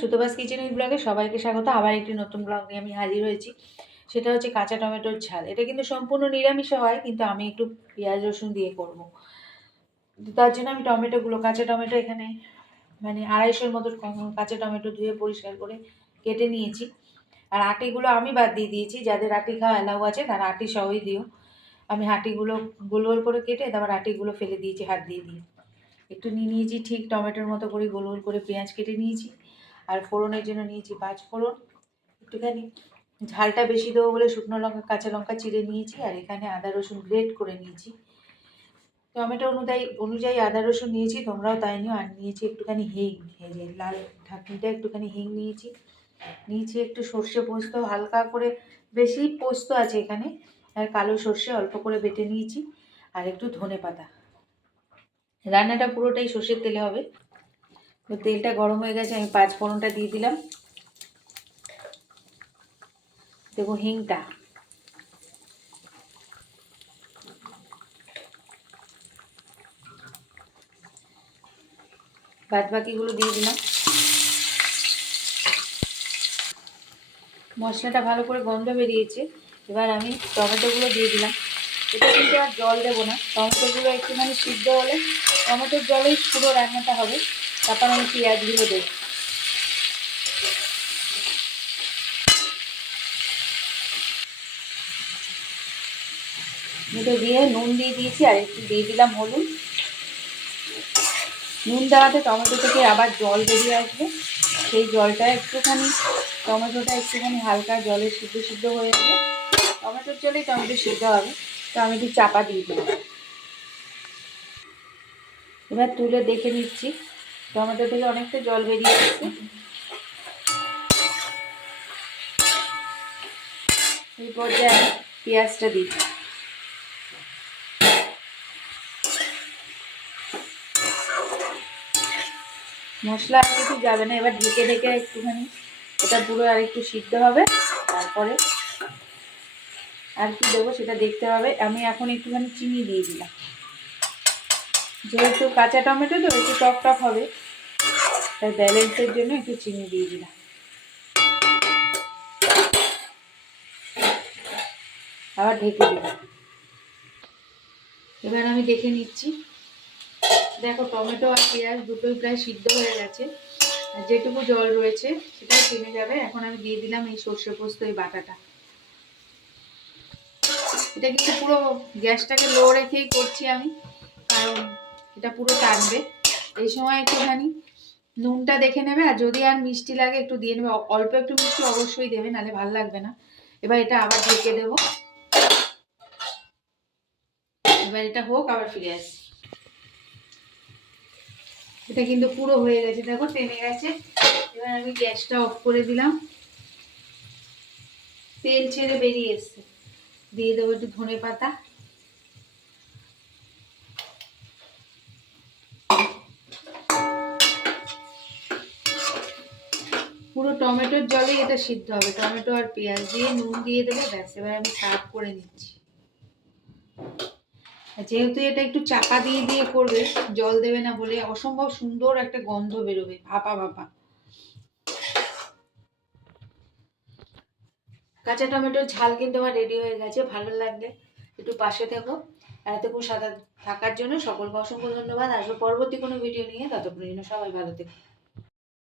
সুতোবাস kitchen with ব্লগে সবাইকে স্বাগত। আবার একটি নতুন ব্লগ নিয়ে আমি হাজির হয়েছি। সেটা হচ্ছে কাঁচা টমেটোর ঝাল। এটা কিন্তু সম্পূর্ণ নিরামিষে হয়, কিন্তু আমি একটু পেঁয়াজ, রসুন দিয়ে করব। তার জন্য আমি টমেটোগুলো, কাঁচা টমেটো এখানে মানে আড়াইশোর মতো কাঁচা টমেটো ধুয়ে পরিষ্কার করে কেটে নিয়েছি। আর আটিগুলো আমি বাদ দিয়ে দিয়েছি, যাদের আটি খাওয়া অ্যালাউ আছে তারা আটি সহই দিও। আমি হাঁটিগুলো গোল গোল করে কেটে তারপর আটিগুলো ফেলে দিয়েছি, হাত দিয়ে দিয়ে। একটু নিয়ে নিয়েছি, ঠিক টমেটোর মতো করে গোল গোল করে পেঁয়াজ কেটে নিয়েছি। আর ফোড়নের জন্য নিয়েছি পাঁচ ফোড়ন। একটুখানি ঝালটা বেশি দেবো বলে শুকনো লঙ্কা, কাঁচা লঙ্কা চিড়ে নিয়েছি আর এখানে আদা রসুন গ্রেট করে নিয়েছি। টমেটো অনুযায়ী অনুযায়ী আদা রসুন নিয়েছি, তোমরাও তাই নিও। আর নিয়েছি একটুখানি হিং যে লাল ঢাকনিটা একটুখানি হিং নিয়েছি। নিয়েছি একটু সর্ষে পোস্ত, হালকা করে বেশি পোস্ত আছে এখানে। আর কালো সর্ষে অল্প করে বেটে নিয়েছি। আর একটু ধনে পাতা। রান্নাটা পুরোটাই সর্ষের তেলে হবে। তো তেলটা গরম হয়ে গেছে, আমি পাঁচ ফোড়নটা দিয়ে দিলাম। দেখো হিংটা। বাদ বাকিগুলো দিয়ে দিলাম। মশলাটা ভালো করে গন্ধ বেরিয়েছে, এবার আমি টমেটোগুলো দিয়ে দিলাম। এটা কিন্তু আর জল দেবো না, টমেটোগুলো একটুখানি সিদ্ধ হলে, টমেটোর জলেই পুরো রান্নাটা হবে। তারপর আমি পেঁয়াজগুলো দেবো এটা দিয়ে নুন দিয়ে দিয়েছি আর একটু দিয়ে দিলাম হলুদ। নুন দেওয়াতে টমেটো থেকে আবার জল বেরিয়ে আসবে। সেই জলটা একটুখানি, টমেটোটা একটুখানি হালকা জলে সিদ্ধ সিদ্ধ হয়ে যাবে টমেটোর জলেই টমেটো সিদ্ধ হবে। তো আমি একটু চাপা দিয়ে দেবো এবার তুলে দেখে নিচ্ছি। টমেটো থেকে অনেকটা জল বেরিয়ে আসছে এই পর্যায়ে পেঁয়াজটা দিই। মশলা আর কিছু যাবে না, এবার ঢেকে ঢেকে একটুখানি এটা পুরো আর একটু সিদ্ধ হবে, তারপরে আর কি দেবো সেটা দেখতে হবে। আমি এখন একটুখানি চিনি দিয়ে দিলাম। যেহেতু কাঁচা টমেটো তো একটু টক টক হবে, তাই ব্যালেন্সের জন্য একটু চিনি দিয়ে দিলাম। আবার ঢেকে দিলাম। এবার আমি দেখে নিচ্ছি। দেখো, টমেটো আর পেঁয়াজ দুটোই প্রায় সিদ্ধ হয়ে গেছে। আর যেটুকু জল রয়েছে সেটা কমে যাবে। এখন আমি দিয়ে দিলাম এই সর্ষে পোস্ত, এই বাটাটা। এটা কিন্তু পুরো গ্যাসটাকে লো রেখেই করছি আমি, কারণ এটা পুরো টানবে। এই সময় একটুখানি নুনটা দেখে নেবে আর যদি আর মিষ্টি লাগে একটু দিয়ে নেবে। অল্প একটু মিষ্টি অবশ্যই দেবে, নাহলে ভালো লাগবে না। এবার এটা আবার ঢেকে দেবো। এবার এটা হোক, আবার ফিরে আসি। এটা কিন্তু পুরো হয়ে গেছে। দেখো টেনে গেছে। এবার আমি গ্যাসটা অফ করে দিলাম। তেল ছেড়ে বেরিয়ে এসছে। দিয়ে দেবো একটু ধনে পাতা পুরো টমেটোর জলেই এটা সিদ্ধ হবে। টমেটো আর পেঁয়াজ দিয়ে নুন দিয়ে দেবো ব্যাস, এবার আমি সার্ভ করে নিচ্ছি। যেহেতু এটা একটু চাপা দিয়ে দিয়ে করবে, জল দেবে না বলে অসম্ভব সুন্দর একটা গন্ধ বেরোবে, ভাপা ভাপা। কাঁচা টমেটোর ঝাল কিন্তু আমার রেডি হয়ে গেছে, ভালো লাগলে একটু পাশে থেকো। এতক্ষণ সাদা থাকার জন্য সকলকে অসংখ্য ধন্যবাদ। আসব পরবর্তী কোনো ভিডিও নিয়ে ততক্ষণ সবাই ভালো থেকো।